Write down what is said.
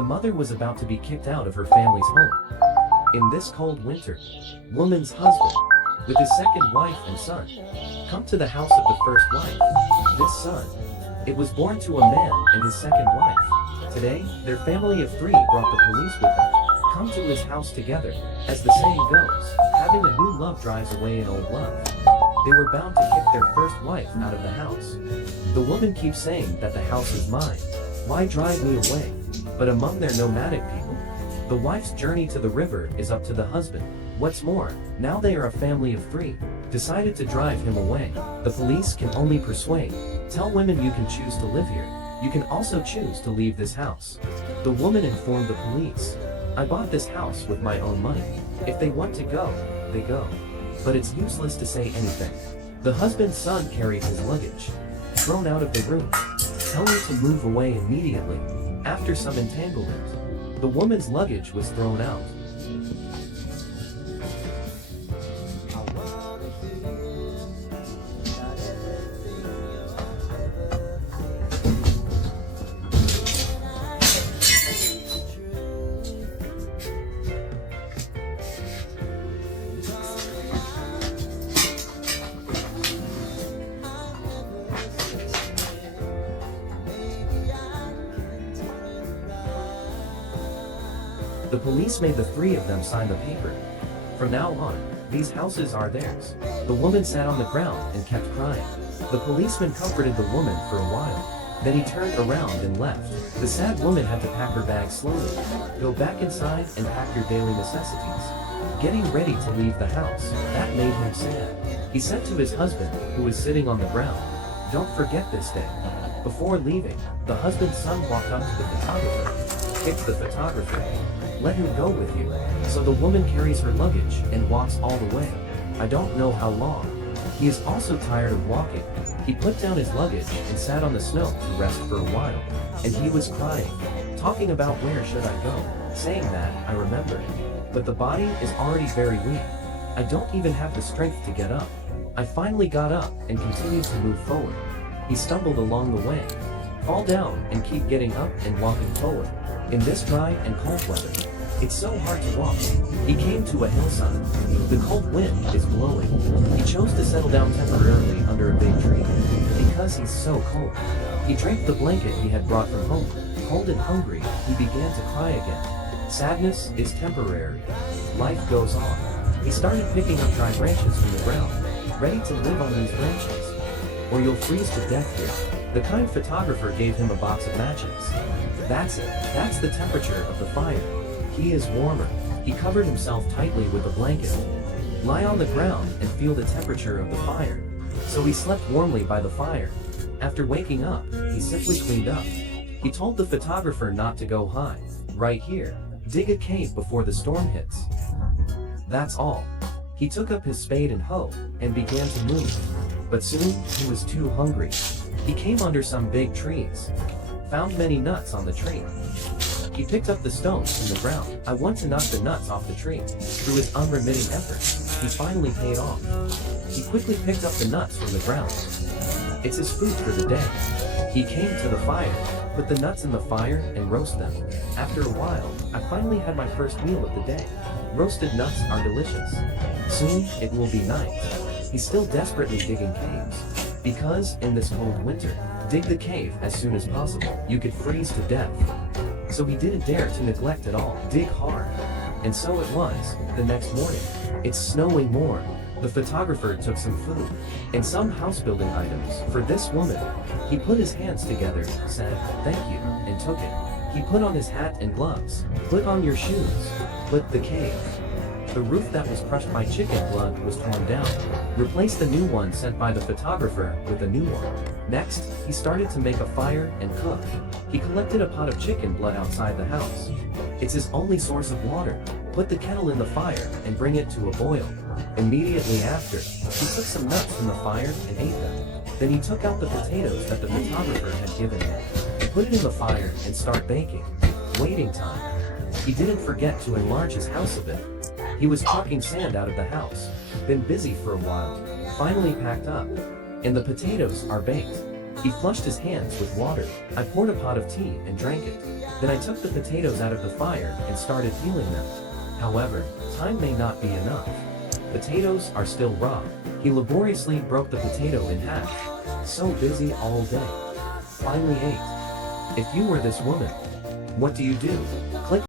The mother was about to be kicked out of her family's home. In this cold winter, woman's husband, with his second wife and son, come to the house of the first wife. This son, it was born to a man and his second wife. Today, their family of 3 brought the police with them. Come to his house together. As the saying goes, having a new love drives away an old love. They were bound to kick their first wife out of the house. The woman keeps saying that the house is mine. Why drive me away? But among their nomadic people, the wife's journey to the river is up to the husband. What's more, now they are a family of 3, decided to drive him away. The police can only persuade. Tell women you can choose to live here. You can also choose to leave this house. The woman informed the police, I bought this house with my own money. If they want to go, they go. But it's useless to say anything. The husband's son carried his luggage, thrown out of the room. Tell her to move away immediately. After some entanglement, the woman's luggage was thrown out. The police made the 3 of them sign the paper. From now on, these houses are theirs. The woman sat on the ground and kept crying. The policeman comforted the woman for a while. Then he turned around and left. The sad woman had to pack her bag slowly, go back inside and pack your daily necessities. Getting ready to leave the house, that made him sad. He said to his husband, who was sitting on the ground, don't forget this day. Before leaving, the husband's son walked up to the photographer, kicked the photographer. Let him go with you. So the woman carries her luggage and walks all the way. I don't know how long. He is also tired of walking. He put down his luggage and sat on the snow to rest for a while. And he was crying, talking about where should I go. Saying that, I remembered. But the body is already very weak. I don't even have the strength to get up. I finally got up and continued to move forward. He stumbled along the way. Fall down and keep getting up and walking forward. In this dry and cold weather, it's so hard to walk. He came to a hillside. The cold wind is blowing. He chose to settle down temporarily under a big tree. Because he's so cold, he drank the blanket he had brought from home. Cold and hungry, he began to cry again. Sadness is temporary. Life goes on. He started picking up dry branches from the ground, ready to live on these branches. Or you'll freeze to death here. The kind photographer gave him a box of matches. That's it. That's the temperature of the fire. He is warmer. He covered himself tightly with a blanket. Lie on the ground and feel the temperature of the fire. So he slept warmly by the fire. After waking up, he simply cleaned up. He told the photographer not to go high. Right here. Dig a cave before the storm hits. That's all. He took up his spade and hoe and began to move. But soon, he was too hungry. He came under some big trees. Found many nuts on the tree. He picked up the stones from the ground. I want to knock the nuts off the tree. Through his unremitting effort, he finally paid off. He quickly picked up the nuts from the ground. It's his food for the day. He came to the fire, put the nuts in the fire and roast them. After a while, I finally had my first meal of the day. Roasted nuts are delicious. Soon, it will be night. He's still desperately digging caves. Because, in this cold winter, dig the cave as soon as possible. You could freeze to death. So he didn't dare to neglect at all. Dig hard. And so it was, the next morning. It's snowing more. The photographer took some food and some house building items for this woman. He put his hands together, said, thank you, and took it. He put on his hat and gloves. Put on your shoes. Put the cave. The roof that was crushed by chicken blood was torn down. Replace the new one sent by the photographer with a new one. Next, he started to make a fire and cook. He collected a pot of chicken blood outside the house. It's his only source of water. Put the kettle in the fire and bring it to a boil. Immediately after, he took some nuts from the fire and ate them. Then he took out the potatoes that the photographer had given him. He put it in the fire and start baking. Waiting time. He didn't forget to enlarge his house a bit. He was trucking sand out of the house. Been busy for a while. Finally packed up. And the potatoes are baked. He flushed his hands with water. I poured a pot of tea and drank it. Then I took the potatoes out of the fire and started peeling them. However, time may not be enough. Potatoes are still raw. He laboriously broke the potato in half. So busy all day. Finally ate. If you were this woman, what do you do?